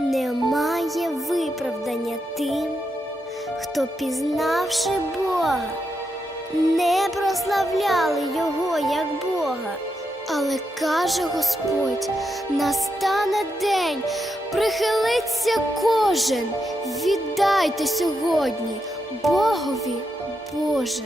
Немає виправдання тим, хто, пізнавши Бога, не прославляли Його як Бога. Але каже Господь, настане день, прихилиться кожен, віддайте сьогодні Богові Боже.